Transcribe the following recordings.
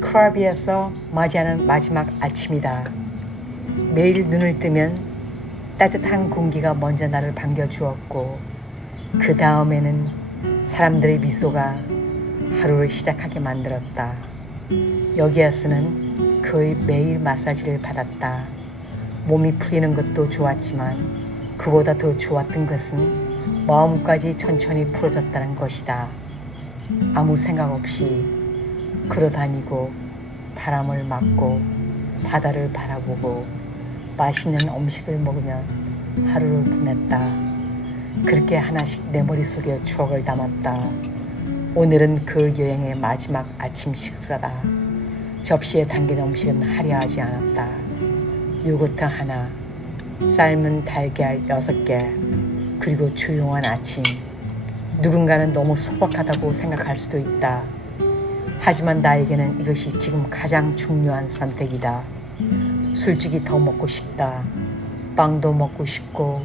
크라비에서 맞이하는 마지막 아침이다. 매일 눈을 뜨면 따뜻한 공기가 먼저 나를 반겨주었고 그 다음에는 사람들의 미소가 하루를 시작하게 만들었다. 여기에서는 거의 매일 마사지를 받았다. 몸이 풀리는 것도 좋았지만 그보다 더 좋았던 것은 마음까지 천천히 풀어졌다는 것이다. 아무 생각 없이 걸어다니고 바람을 맞고 바다를 바라보고 맛있는 음식을 먹으며 하루를 보냈다. 그렇게 하나씩 내 머릿속에 추억을 담았다. 오늘은 그 여행의 마지막 아침 식사다. 접시에 담긴 음식은 화려하지 않았다. 요거트 하나, 삶은 달걀 6개, 그리고 조용한 아침. 누군가는 너무 소박하다고 생각할 수도 있다. 하지만 나에게는 이것이 지금 가장 중요한 선택이다. 솔직히 더 먹고 싶다. 빵도 먹고 싶고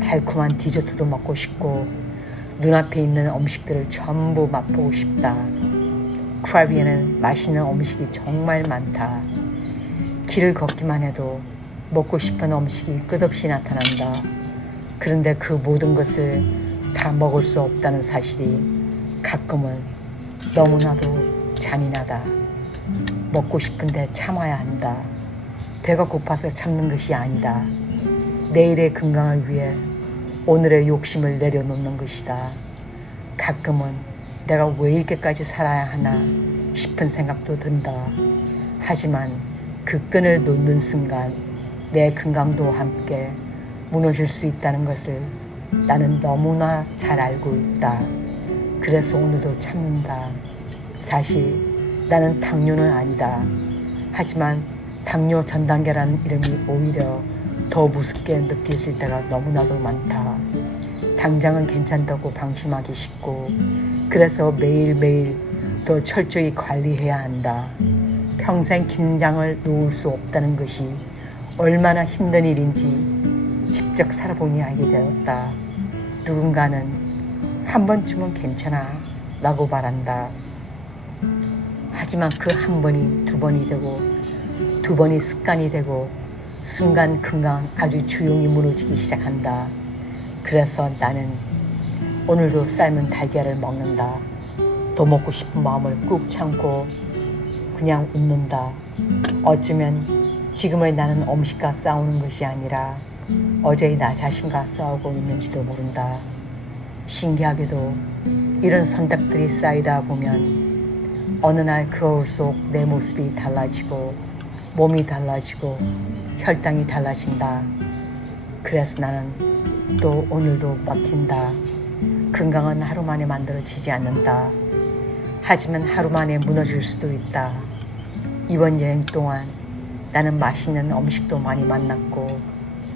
달콤한 디저트도 먹고 싶고 눈앞에 있는 음식들을 전부 맛보고 싶다. 크라비에는 맛있는 음식이 정말 많다. 길을 걷기만 해도 먹고 싶은 음식이 끝없이 나타난다. 그런데 그 모든 것을 다 먹을 수 없다는 사실이 가끔은 너무나도 잔인하다. 먹고 싶은데 참아야 한다. 배가 고파서 참는 것이 아니다. 내일의 건강을 위해 오늘의 욕심을 내려놓는 것이다. 가끔은 내가 왜 이렇게까지 살아야 하나 싶은 생각도 든다. 하지만 그 끈을 놓는 순간 내 건강도 함께 무너질 수 있다는 것을 나는 너무나 잘 알고 있다. 그래서 오늘도 참는다. 사실 나는 당뇨는 아니다. 하지만 당뇨 전 단계라는 이름이 오히려 더 무섭게 느껴질 때가 너무나도 많다. 당장은 괜찮다고 방심하기 쉽고 그래서 매일매일 더 철저히 관리해야 한다. 평생 긴장을 놓을 수 없다는 것이 얼마나 힘든 일인지 직접 살아보니 알게 되었다. 누군가는 한 번쯤은 괜찮아 라고 말한다. 하지만 그 한 번이 두 번이 되고 두 번이 습관이 되고 순간 건강은 아주 조용히 무너지기 시작한다. 그래서 나는 오늘도 삶은 달걀을 먹는다. 더 먹고 싶은 마음을 꾹 참고 그냥 웃는다. 어쩌면 지금의 나는 음식과 싸우는 것이 아니라 어제의 나 자신과 싸우고 있는지도 모른다. 신기하게도 이런 선택들이 쌓이다 보면 어느 날 거울 속 내 모습이 달라지고 몸이 달라지고 혈당이 달라진다. 그래서 나는 또 오늘도 버틴다. 건강은 하루 만에 만들어지지 않는다. 하지만 하루 만에 무너질 수도 있다. 이번 여행 동안 나는 맛있는 음식도 많이 만났고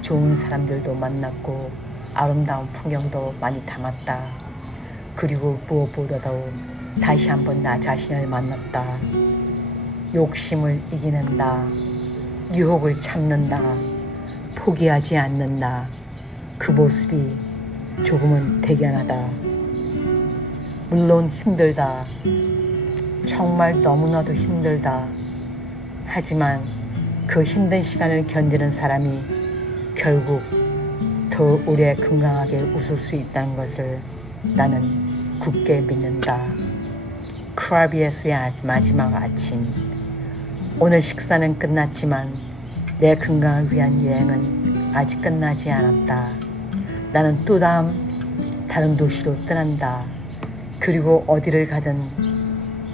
좋은 사람들도 만났고 아름다운 풍경도 많이 담았다. 그리고 무엇보다도 다시 한번 나 자신을 만났다. 욕심을 이기는다. 유혹을 참는다. 포기하지 않는다. 그 모습이 조금은 대견하다. 물론 힘들다. 정말 너무나도 힘들다. 하지만 그 힘든 시간을 견디는 사람이 결국 더 오래 건강하게 웃을 수 있다는 것을 나는 굳게 믿는다. 크라비에스의 마지막 아침. 오늘 식사는 끝났지만 내 건강을 위한 여행은 아직 끝나지 않았다. 나는 또 다른 도시로 떠난다. 그리고 어디를 가든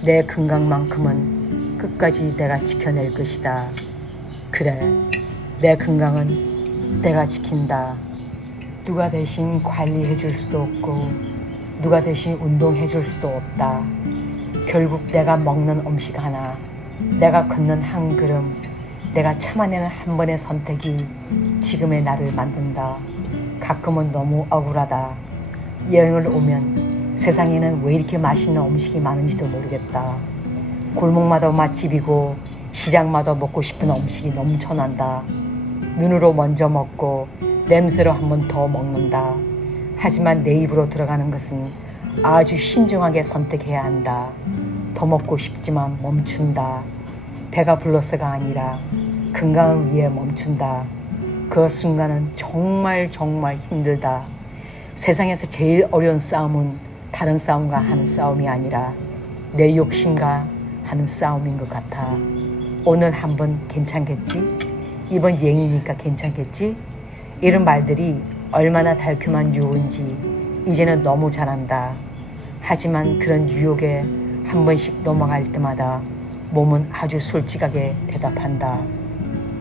내 건강만큼은 끝까지 내가 지켜낼 것이다. 그래, 내 건강은 내가 지킨다. 누가 대신 관리해 줄 수도 없고 누가 대신 운동해 줄 수도 없다. 결국 내가 먹는 음식 하나, 내가 걷는 한 걸음, 내가 참아내는 한 번의 선택이 지금의 나를 만든다. 가끔은 너무 억울하다. 여행을 오면 세상에는 왜 이렇게 맛있는 음식이 많은지도 모르겠다. 골목마다 맛집이고 시장마다 먹고 싶은 음식이 넘쳐난다. 눈으로 먼저 먹고 냄새로 한 번 더 먹는다. 하지만 내 입으로 들어가는 것은 아주 신중하게 선택해야 한다. 더 먹고 싶지만 멈춘다. 배가 불러서가 아니라 건강을 위해 멈춘다. 그 순간은 정말 힘들다. 세상에서 제일 어려운 싸움은 다른 싸움과 하는 싸움이 아니라 내 욕심과 하는 싸움인 것 같아. 오늘 한번 괜찮겠지? 이번 여행이니까 괜찮겠지? 이런 말들이 얼마나 달콤한 유혹인지 이제는 너무 잘 안다. 하지만 그런 유혹에 한 번씩 넘어갈 때마다 몸은 아주 솔직하게 대답한다.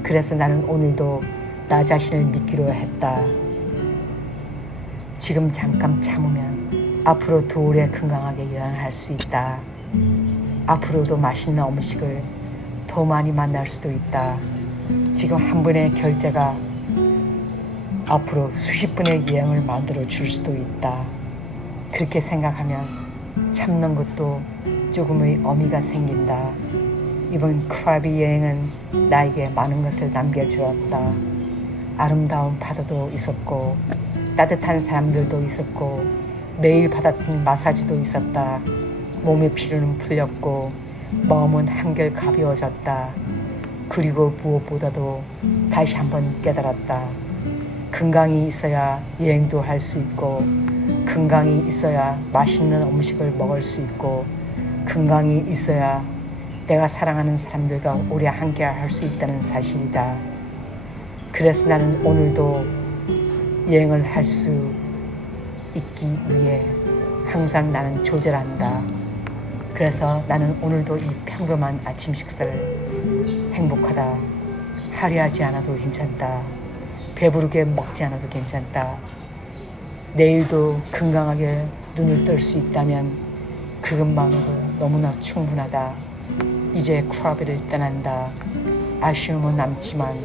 그래서 나는 오늘도 나 자신을 믿기로 했다. 지금 잠깐 참으면 앞으로 더 오래 건강하게 여행할 수 있다. 앞으로도 맛있는 음식을 더 많이 만날 수도 있다. 지금 한 번의 결제가 앞으로 수십 번의 여행을 만들어 줄 수도 있다. 그렇게 생각하면 참는 것도 조금의 의미가 생긴다. 이번 크라비 여행은 나에게 많은 것을 남겨주었다. 아름다운 파도도 있었고 따뜻한 사람들도 있었고 매일 받았던 마사지도 있었다. 몸의 피로는 풀렸고 마음은 한결 가벼워졌다. 그리고 무엇보다도 다시 한번 깨달았다. 건강이 있어야 여행도 할 수 있고 건강이 있어야 맛있는 음식을 먹을 수 있고 건강이 있어야 내가 사랑하는 사람들과 오래 함께 할 수 있다는 사실이다. 그래서 나는 오늘도 여행을 할 수 있기 위해 항상 나는 조절한다. 그래서 나는 오늘도 이 평범한 아침 식사를 행복하다. 화려하지 않아도 괜찮다. 배부르게 먹지 않아도 괜찮다. 내일도 건강하게 눈을 뜰 수 있다면 그것만으로 너무나 충분하다. 이제 크라비를 떠난다. 아쉬움은 남지만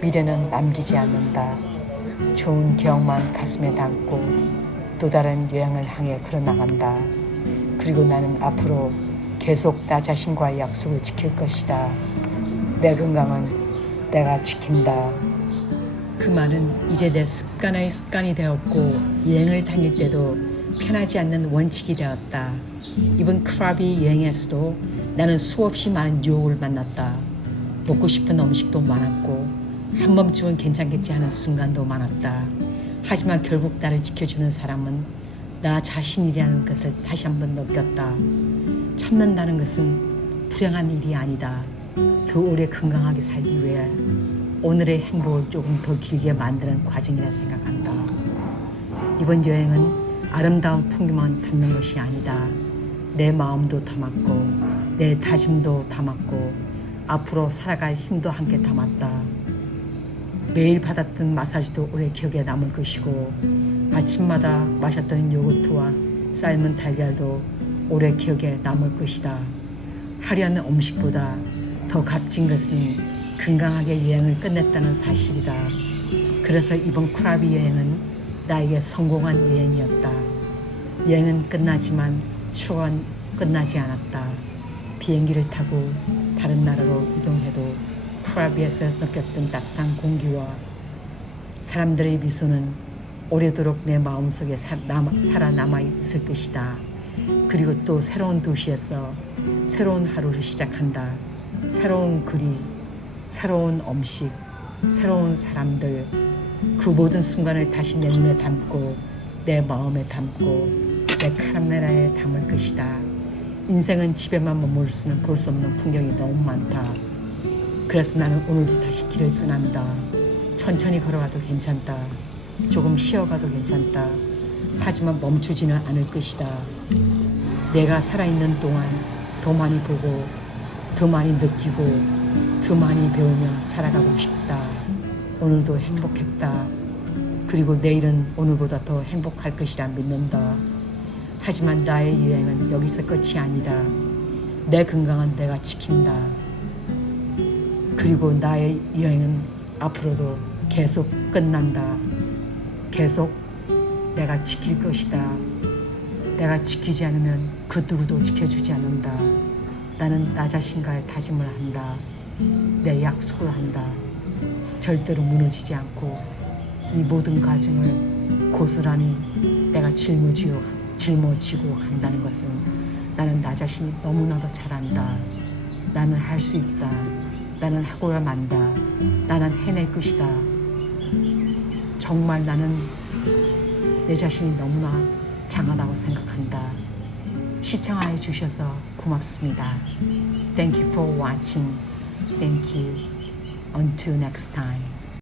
미래는 남기지 않는다. 좋은 기억만 가슴에 담고 또 다른 여행을 향해 걸어나간다. 그리고 나는 앞으로 계속 나 자신과의 약속을 지킬 것이다. 내 건강은 내가 지킨다. 그 말은 이제 내 습관의 습관이 되었고 여행을 다닐 때도 편하지 않는 원칙이 되었다. 이번 크라비 여행에서도 나는 수없이 많은 유혹을 만났다. 먹고 싶은 음식도 많았고 한 번쯤은 괜찮겠지 하는 순간도 많았다. 하지만 결국 나를 지켜주는 사람은 나 자신이라는 것을 다시 한번 느꼈다. 참는다는 것은 불행한 일이 아니다. 더 오래 건강하게 살기 위해 오늘의 행복을 조금 더 길게 만드는 과정이라 생각한다. 이번 여행은 아름다운 풍경만 담는 것이 아니다. 내 마음도 담았고 내 다짐도 담았고 앞으로 살아갈 힘도 함께 담았다. 매일 받았던 마사지도 오래 기억에 남을 것이고 아침마다 마셨던 요거트와 삶은 달걀도 오래 기억에 남을 것이다. 화려한 음식보다 더 값진 것은 건강하게 여행을 끝냈다는 사실이다. 그래서 이번 크라비 여행은 나에게 성공한 여행이었다. 여행은 끝나지만 추억은 끝나지 않았다. 비행기를 타고 다른 나라로 이동해도 크라비에서 느꼈던 따뜻한 공기와 사람들의 미소는 오래도록 내 마음속에 살아남아 있을 것이다. 그리고 또 새로운 도시에서 새로운 하루를 시작한다. 새로운 거리, 새로운 음식, 새로운 사람들, 그 모든 순간을 다시 내 눈에 담고 내 마음에 담고 내 카메라에 담을 것이다. 인생은 집에만 머물 수는 볼 수 없는 풍경이 너무 많다. 그래서 나는 오늘도 다시 길을 떠난다. 천천히 걸어가도 괜찮다. 조금 쉬어가도 괜찮다. 하지만 멈추지는 않을 것이다. 내가 살아있는 동안 더 많이 보고 더 많이 느끼고 더 많이 배우며 살아가고 싶다. 오늘도 행복했다. 그리고 내일은 오늘보다 더 행복할 것이라 믿는다. 하지만 나의 여행은 여기서 끝이 아니다. 내 건강은 내가 지킨다. 그리고 나의 여행은 앞으로도 계속 끝난다. 계속 내가 지킬 것이다. 내가 지키지 않으면 그 누구도 지켜주지 않는다. 나는 나 자신과의 다짐을 한다. 내 약속을 한다. 절대로 무너지지 않고 이 모든 과정을 고스란히 내가 짊어지고 간다는 것은 나는 나 자신이 너무나도 잘한다. 나는 할 수 있다. 나는 하고야 만다. 나는 해낼 것이다. 정말 나는 내 자신이 너무나 장하다고 생각한다. 시청해 주셔서 고맙습니다. Thank you for watching. Thank you. Until next time.